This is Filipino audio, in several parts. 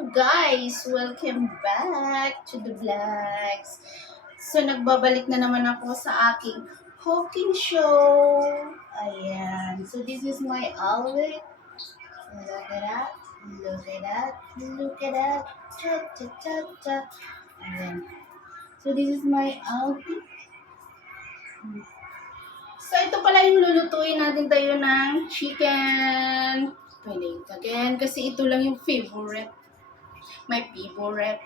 Hello guys! Welcome back to the vlogs. So nagbabalik na naman ako sa aking cooking show. Ayan. So this is my outfit. Look at that. Look at that. Look at that. Cha cha cha cha. Ayan. So this is my outfit. So ito pala yung lulutuin natin tayo ng chicken fillet again kasi ito lang yung favorite. My favorite.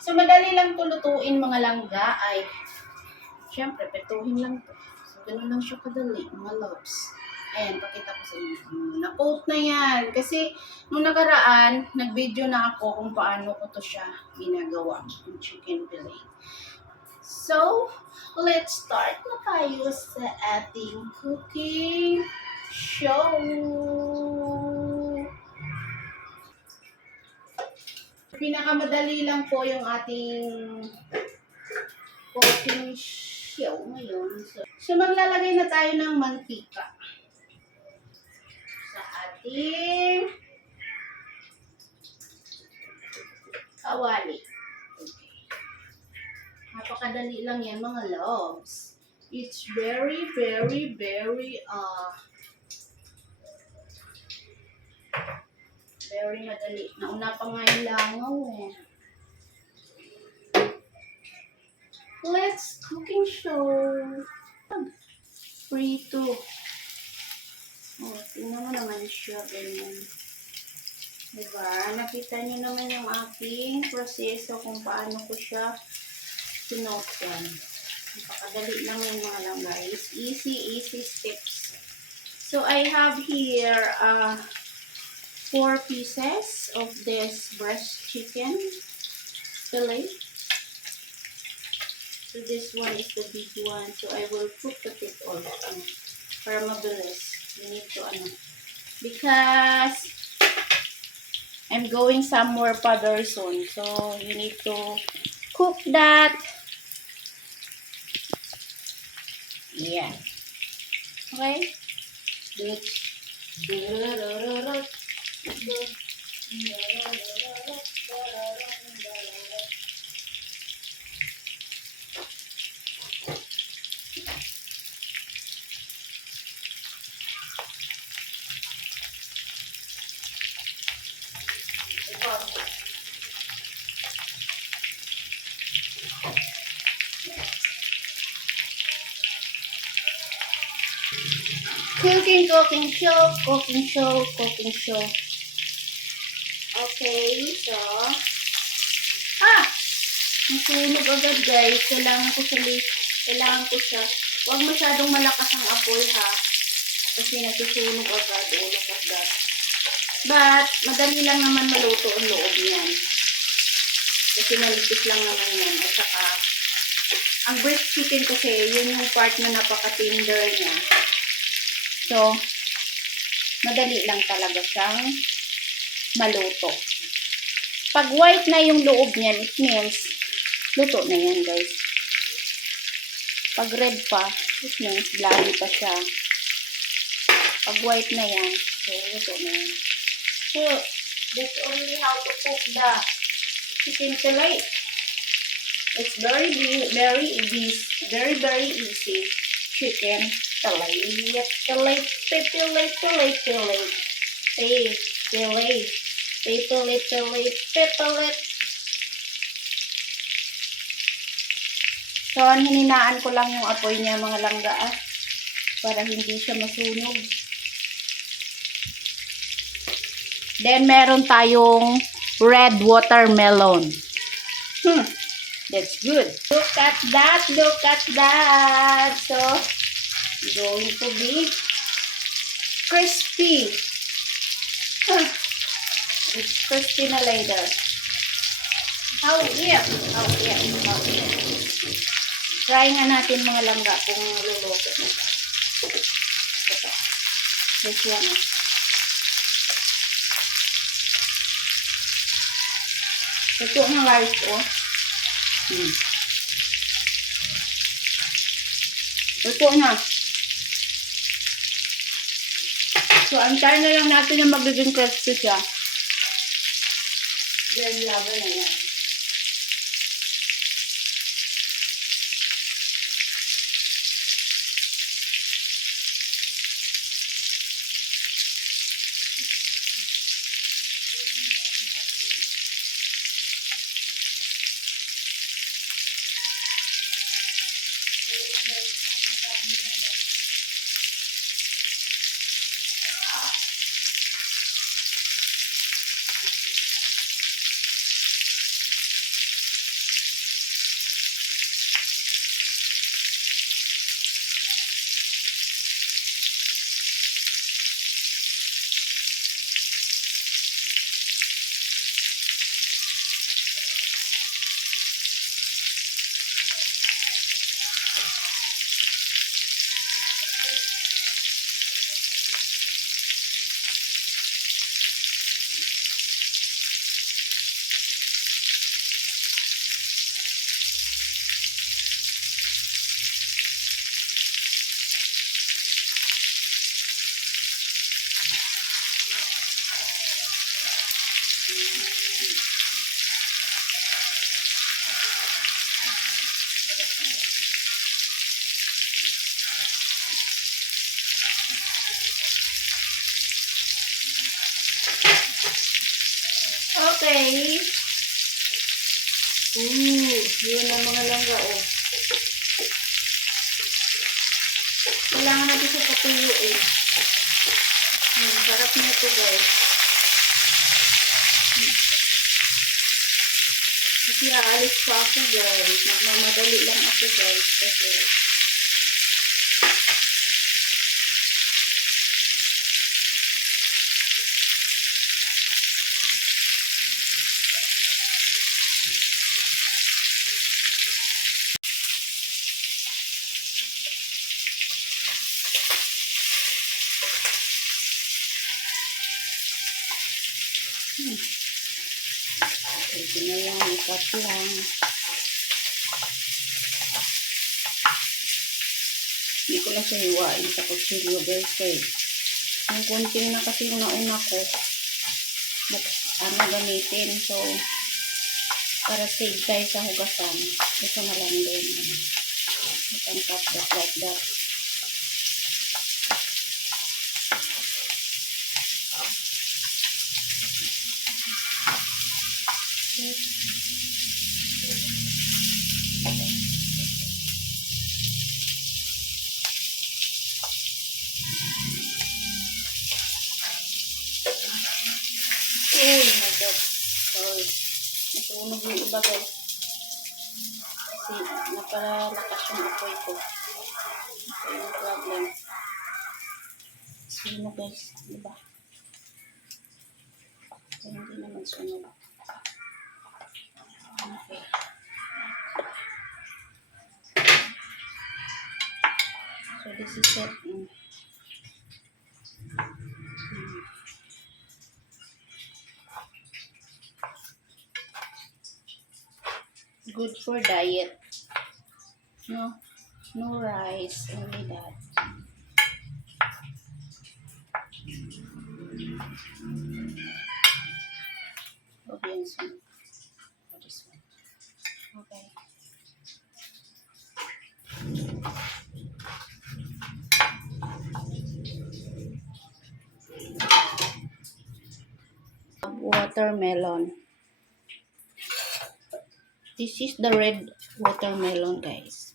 So, madali lang to lutuin mga langga ay, syempre, petuhin lang to. So, ganun lang siya kadali, mga loves. Ayan, pakita ko sa inyo. Na-coat na yan. Kasi, nung nakaraan, nag-video na ako kung paano ko to siya ginagawa, yung chicken fillet. So, let's start na tayo sa ating cooking show. Pinakamadali lang po yung ating cooking show ngayon. So maglalagay na tayo ng mantika sa ating kawali. Okay. Napakadali lang yan mga loves. It's very madali. Nauna pa nga yung langaw eh. Let's cooking show. Prito. Oh, tingnan mo naman siya. Ganyan. Diba? Nakita niyo naman yung aking proseso kung paano ko siya sinokyan. Napakadali lang yung mga lang guys. Easy steps. So, I have here 4 pieces of this breast chicken fillet. So this one is the big one. So I will put it all para mabilis. You need to because I'm going somewhere pa very soon. So you need to cook that. Yeah. Okay. Cooking show. Okay, so nasunog agad guys. Kailangan ko siya. Huwag masyadong malakas ang apoy ha. Kasi nasusunog agad. Look at that. But, madali lang naman maluto ang loob niyan. Kasi malipis lang naman yan. At saka, ang breast chicken kasi, yun yung part na napaka-tender niya. So, madali lang talaga siyang maluto. Pag white na yung loob niyan, it means, luto na yan guys. Pag red pa, it means bloody pa siya. Pag white na yan, so luto na yan. So, that's only how to cook the chicken fillet. It's very easy. Chicken fillet. So, hininaan ko lang yung apoy niya mga langga para hindi siya masunog. Then, meron tayong red watermelon. That's good. Look at that. So, going to be crispy. It's crispy na later. How yeah. Try nga natin mga langga kung luluto na. Ito. This one. Ito ng rice Ito na. So, antayin na lang natin na magiging crispy siya. Then, laban na yan. Okay. Yun ang mga langga, oh. Kailangan natin siya patuyuin. Sarap na ito, guys. Kasi aalis pa ako, guys. Nagmamadali lang ako, guys. Kasi ito na lang, ikat lang. Hindi ko na siya hiwain sa kutsilyo, guys. Yung kunting na kasi yung nauna ko, gamitin. So, para save tayo sa hugasan. Ito na lang din. You can cut that like that. Oh my God. Sorry. Nasunog yung iba, guys. Kasi napalakas yung apoy ko. So, yung problem. Sunog, guys. Diba? So, hindi naman sunog. Okay. So, this is it. Good for diet. No rice, only that. This one. This one. Okay. Watermelon. This is the red watermelon, guys.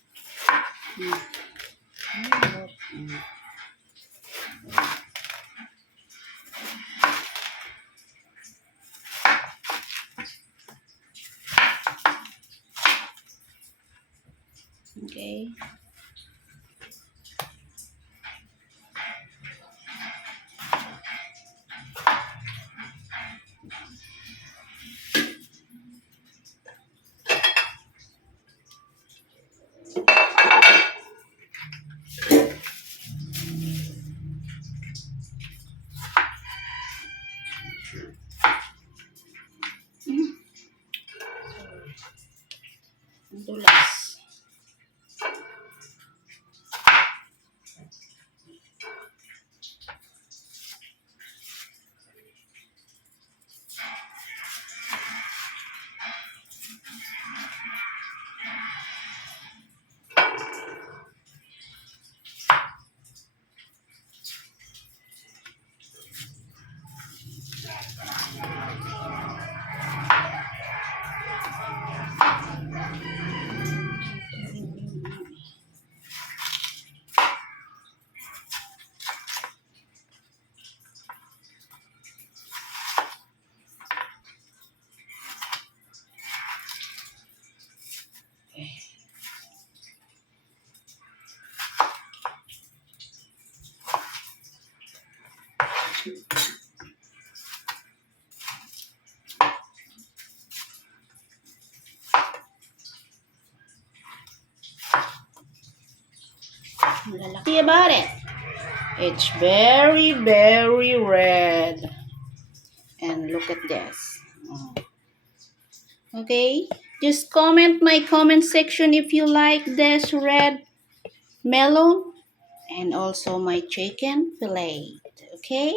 Okay. See about it. It's very, very red. And look at this. Okay? Just comment my comment section if you like this red melon and also my chicken fillet. Okay?